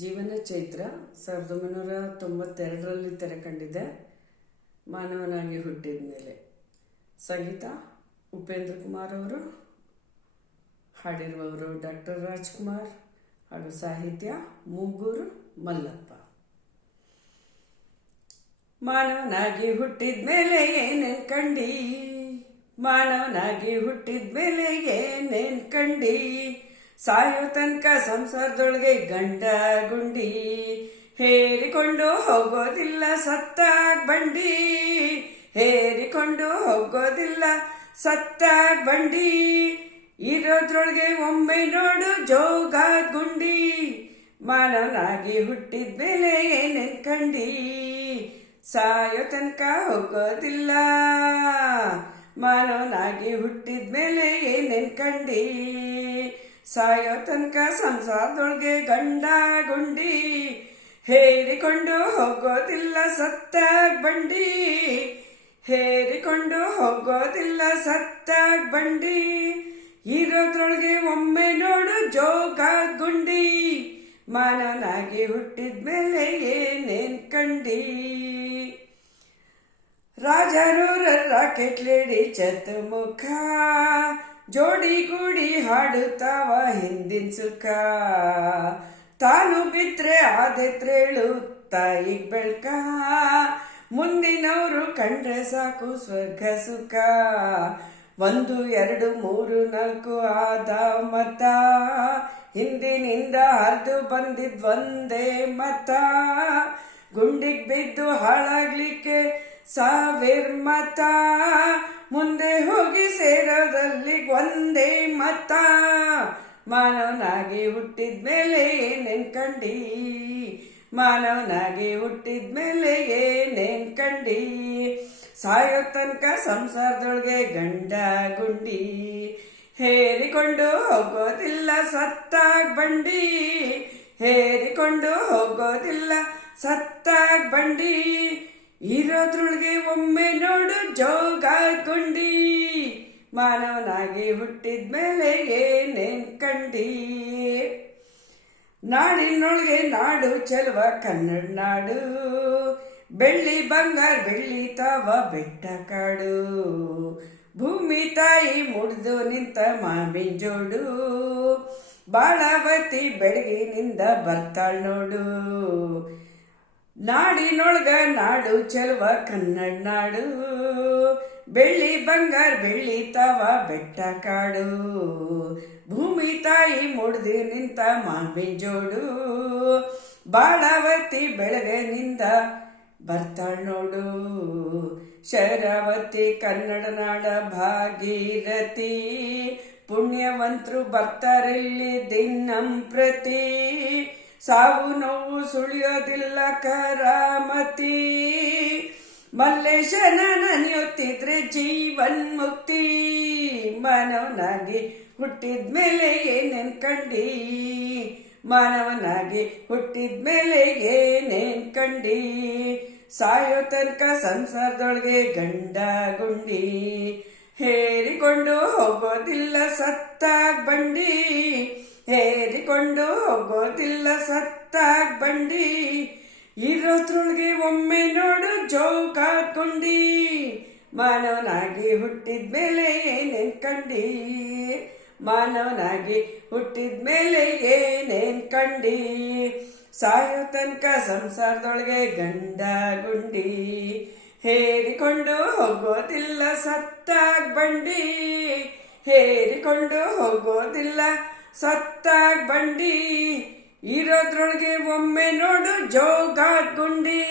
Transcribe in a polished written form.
ಜೀವನ ಚೈತ್ರ 1992ರಲ್ಲಿ ತೆರೆ ಕಂಡಿದೆ. ಮಾನವನಾಗಿ ಹುಟ್ಟಿದ ಮೇಲೆ ಸಂಗೀತ ಉಪೇಂದ್ರ ಕುಮಾರ್ ಅವರು, ಹಾಡಿರುವವರು ಡಾಕ್ಟರ್ ರಾಜ್ಕುಮಾರ್ ಹಾಗೂ ಸಾಹಿತ್ಯ ಮೂಗೂರು ಮಲ್ಲಪ್ಪ. ಮಾನವನಾಗಿ ಹುಟ್ಟಿದ ಮೇಲೆ ಏನೇನ್ ಕಂಡಿ, ಮಾನವನಾಗಿ ಹುಟ್ಟಿದ ಮೇಲೆ ಏನೇನ್ ಕಂಡಿ, ಸಾಯೋ ತನಕ ಸಂಸಾರದೊಳಗೆ ಗಂಡ ಗುಂಡಿ, ಹೇರಿಕೊಂಡು ಹೋಗೋದಿಲ್ಲ ಸತ್ತಾಗ್ ಬಂಡಿ, ಹೇರಿಕೊಂಡು ಹೋಗೋದಿಲ್ಲ ಸತ್ತಾಗ್ ಬಂಡಿ, ಇರೋದ್ರೊಳಗೆ ಒಮ್ಮೆ ನೋಡು ಜೋಗಾದ್ ಗುಂಡಿ, ಮಾನವನಾಗಿ ಹುಟ್ಟಿದ ಮೇಲೆ ಏನೇನ್ ಕಂಡಿ, ಸಾಯೋ ತನಕ ಹೋಗೋದಿಲ್ಲ, ಮಾನವನಾಗಿ ಹುಟ್ಟಿದ ಮೇಲೆ ಏನೇನ್ ಕಂಡಿ, ಸಾಯೋ ತನಕ ಸಂಸಾರದೊಳಗೆ ಗಂಡ ಗುಂಡಿ, ಹೇರಿಕೊಂಡು ಹೋಗೋದಿಲ್ಲ ಸತ್ತಾಗ್ ಬಂಡಿ, ಹೇರಿಕೊಂಡು ಹೋಗೋದಿಲ್ಲ ಸತ್ತಾಗ್ ಬಂಡಿ, ಇರೋದ್ರೊಳಗೆ ಒಮ್ಮೆ ನೋಡು ಜೋಗಾದ್ ಗುಂಡಿ, ಮಾನವನಾಗಿ ಹುಟ್ಟಿದ ಮೇಲೆ ಏನೇನ್ ಕಂಡಿ. ರಾಜರೂರ ರಾಕೆಟ್ ಲೇಡಿ ಚತುರ್ಮುಖ, ಜೋಡಿ ಗೂಡಿ ಹಾಡುತ್ತಾವ ಹಿಂದಿನ ಸುಖ, ತಾನು ಬಿದ್ರೆ ಆದೆತ್ರೇಳು ತಾಯಿಗ್ ಬೆಳ್ಕ, ಮುಂದಿನವರು ಕಂಡ್ರೆ ಸಾಕು ಸ್ವರ್ಗ ಸುಖ, 1 2 3 4 ಆದ ಮತ, ಹಿಂದಿನಿಂದ ಹರಿದು ಬಂದಿದ್ವಂದೇ ಮತ, ಗುಂಡಿಗ್ ಬಿದ್ದು ಹಾಳಾಗ್ಲಿಕ್ಕೆ 1000 ಮತ, ಮುಂದೆ ಹೋಗಿ ಸೇರೋದಲ್ಲಿ ಒಂದೇ ಮತ, ಮಾನವನಾಗಿ ಹುಟ್ಟಿದ ಮೇಲೆ ಏನೇನ್ ಕಂಡಿ, ಮಾನವನಾಗಿ ಹುಟ್ಟಿದ ಮೇಲೆ ಏನೇನ್ ಕಂಡಿ, ಸಾಯೋ ತನಕ ಸಂಸಾರದೊಳಗೆ ಗಂಡ ಗುಂಡಿ, ಹೇರಿಕೊಂಡು ಹೋಗೋದಿಲ್ಲ ಸತ್ತಾಗ್ ಬಂಡಿ, ಹೇರಿಕೊಂಡು ಹೋಗೋದಿಲ್ಲ ಸತ್ತಾಗ್ ಬಂಡಿ, ಇರೋದ್ರೊಳಗೆ ಒಮ್ಮೆ ನೋಡು ಜೋಗಾದ್ ಗುಂಡಿ, ಮಾನವನಾಗಿ ಹುಟ್ಟಿದ ಮೇಲೆ ಏನೇನ್ ಕಂಡಿ. ನಾಡಿನೊಳಗೆ ನಾಡು ಚೆಲುವ ಕನ್ನಡ ನಾಡು, ಬೆಳ್ಳಿ ಬಂಗಾರ ಬೆಳ್ಳಿತಾವ ಬೆಟ್ಟ ಕಾಡು, ಭೂಮಿ ತಾಯಿ ಮುಡ್ದು ನಿಂತ ಮಾವಿನ ಜೋಡು, ಬಾಳಾವತಿ ಬೆಳಗಿನಿಂದ ಬರ್ತಾಳ್ ನೋಡು, ನಾಡಿನೊಳಗ ನಾಡು ಚೆಲುವ ಕನ್ನಡ ನಾಡು, ಬೆಳ್ಳಿ ಬಂಗಾರ ಬೆಳ್ಳಿತಾವ ಬೆಟ್ಟ ಕಾಡು, ಭೂಮಿ ತಾಯಿ ಮುಡ್ದು ನಿಂತ ಮಾವಿನ ಜೋಡು, ಬಾಳಾವತಿ ಬೆಳಗಿನಿಂದ ಬರ್ತಾಳ್ ನೋಡು, ಶರಾವತಿ ಕನ್ನಡ ನಾಡ ಭಾಗೀರಥಿ, ಪುಣ್ಯವಂತರು ಬರ್ತಾರಿಲ್ಲಿ ದಿನಂಪ್ರತಿ, ಸಾವು ನೋವು ಸುಳಿಯೋದಿಲ್ಲ ಕರಾಮತಿ, ಮಲ್ಲೇಶನ ನೆನೆಯುತ್ತಿದ್ರೆ ಜೀವನ್ ಮುಕ್ತಿ, ಮಾನವನಾಗಿ ಹುಟ್ಟಿದ ಮೇಲೆ ಏನೇನ್ ಕಂಡಿ, ಮಾನವನಾಗಿ ಹುಟ್ಟಿದ ಮೇಲೆ ಏನೇನ್ ಕಂಡಿ, ಸಾಯೋ ತನಕ ಸಂಸಾರದೊಳಗೆ ಗಂಡ ಗುಂಡಿ, ಹೇರಿಕೊಂಡು ಹೋಗೋದಿಲ್ಲ ಸತ್ತಾಗ್ ಬಂಡಿ, ಹೇರಿಕೊಂಡು ಹೋಗೋದಿಲ್ಲ ಸತ್ತಾಗ್ ಬಂಡಿ, ಇರೋದ್ರೊಳಗೆ ಒಮ್ಮೆ ನೋಡು ಜೋಗಾದ್ ಗುಂಡಿ, ಮಾನವನಾಗಿ ಹುಟ್ಟಿದ ಮೇಲೆ ಏನೇನ್ ಕಂಡಿ, ಮಾನವನಾಗಿ ಹುಟ್ಟಿದ ಮೇಲೆ ಏನೇನ್ ಕಂಡಿ, ಸಾಯೋ ತನಕ ಸಂಸಾರದೊಳಗೆ ಗಂಡ ಗುಂಡಿ, ಹೇರಿಕೊಂಡು ಹೋಗೋದಿಲ್ಲ ಸತ್ತಾಗ್ ಬಂಡಿ, ಹೇರಿಕೊಂಡು ಹೋಗೋದಿಲ್ಲ ಸತ್ತಾಗ್ ಬಂಡಿ, ಇರೋದ್ರೊಳಗೆ ಒಮ್ಮೆ ನೋಡು ಜೋಗಾದ್ ಗುಂಡಿ.